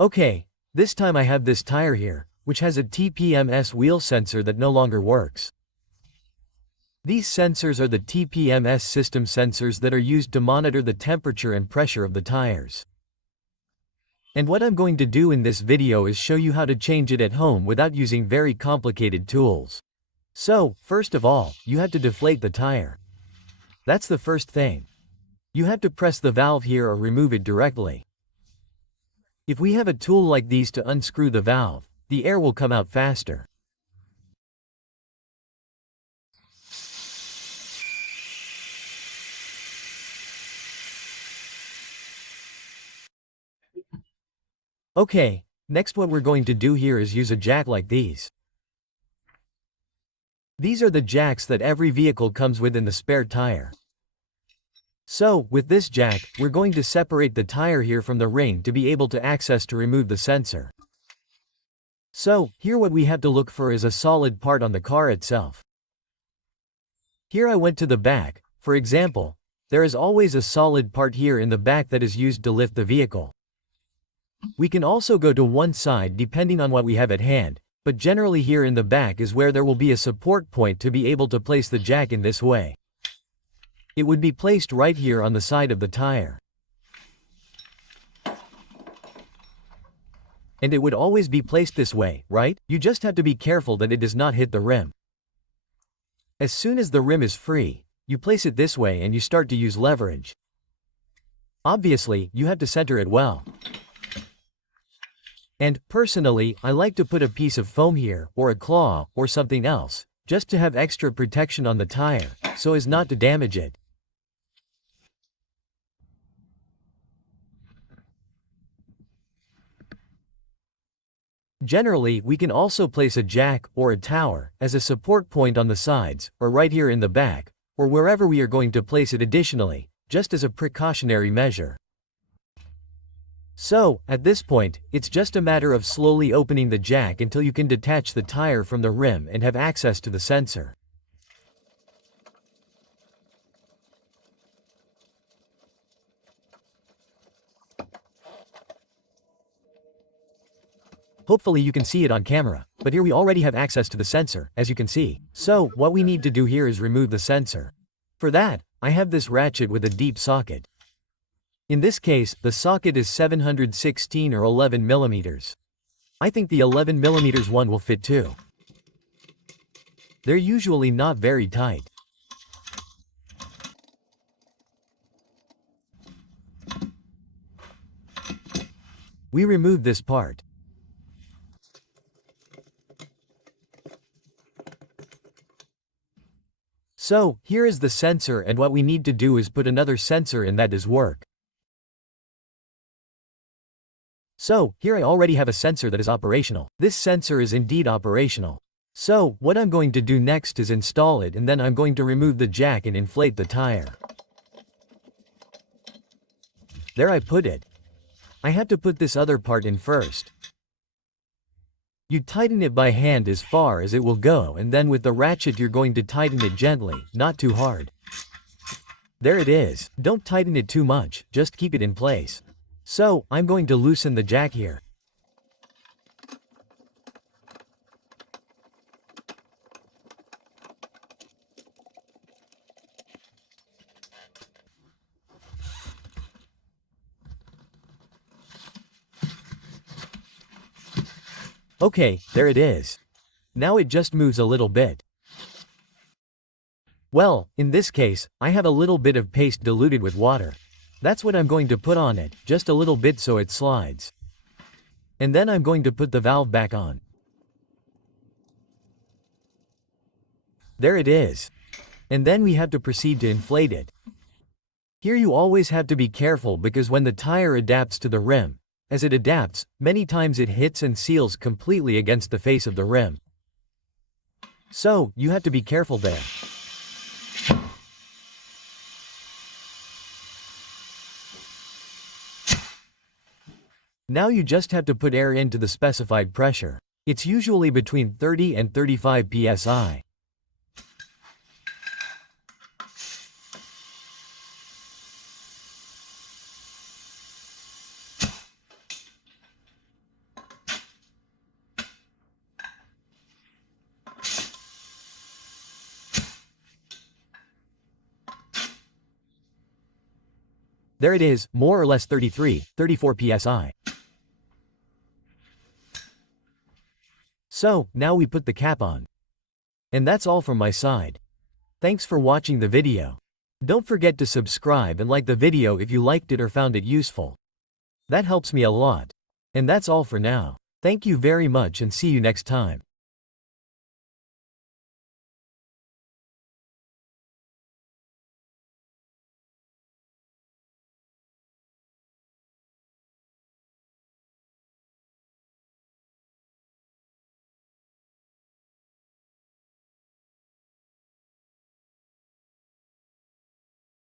Okay, this time I have this tire here, which has a TPMS wheel sensor that no longer works. These sensors are the TPMS system sensors that are used to monitor the temperature and pressure of the tires. And what I'm going to do in this video is show you how to change it at home without using very complicated tools. So, first of all, you have to deflate the tire. That's the first thing. You have to press the valve here or remove it directly. If we have a tool like these to unscrew the valve, the air will come out faster. Okay, next what we're going to do here is use a jack like these. These are the jacks that every vehicle comes with in the spare tire. So, with this jack, we're going to separate the tire here from the ring to be able to access to remove the sensor. So, here what we have to look for is a solid part on the car itself. Here I went to the back. For example, there is always a solid part here in the back that is used to lift the vehicle. We can also go to one side depending on what we have at hand, but generally here in the back is where there will be a support point to be able to place the jack in this way. It would be placed right here on the side of the tire. And it would always be placed this way, right? You just have to be careful that it does not hit the rim. As soon as the rim is free, you place it this way and you start to use leverage. Obviously, you have to center it well. And, personally, I like to put a piece of foam here, or a claw, or something else, just to have extra protection on the tire, so as not to damage it. Generally, we can also place a jack, or a tower, as a support point on the sides, or right here in the back, or wherever we are going to place it additionally, just as a precautionary measure. So, at this point, it's just a matter of slowly opening the jack until you can detach the tire from the rim and have access to the sensor. Hopefully you can see it on camera, but here we already have access to the sensor, as you can see. So, what we need to do here is remove the sensor. For that, I have this ratchet with a deep socket. In this case, the socket is 716 or 11 millimeters. I think the 11 millimeters one will fit too. They're usually not very tight. We remove this part. So, here is the sensor, and what we need to do is put another sensor in that does work. So, here I already have a sensor that is operational. This sensor is indeed operational. So, what I'm going to do next is install it, and then I'm going to remove the jack and inflate the tire. There I put it. I have to put this other part in first. You tighten it by hand as far as it will go, and then with the ratchet you're going to tighten it gently, not too hard. There it is. Don't tighten it too much, just keep it in place. So, I'm going to loosen the jack here. Okay, there it is. Now it just moves a little bit. Well, in this case, I have a little bit of paste diluted with water. That's what I'm going to put on it, just a little bit so it slides. And then I'm going to put the valve back on. There it is. And then we have to proceed to inflate it. Here you always have to be careful because when the tire adapts to the rim, as it adapts, many times it hits and seals completely against the face of the rim. So, you have to be careful there. Now you just have to put air into the specified pressure. It's usually between 30 and 35 psi. There it is, more or less 34 psi. So, now we put the cap on. And that's all from my side. Thanks for watching the video. Don't forget to subscribe and like the video if you liked it or found it useful. That helps me a lot. And that's all for now. Thank you very much and see you next time.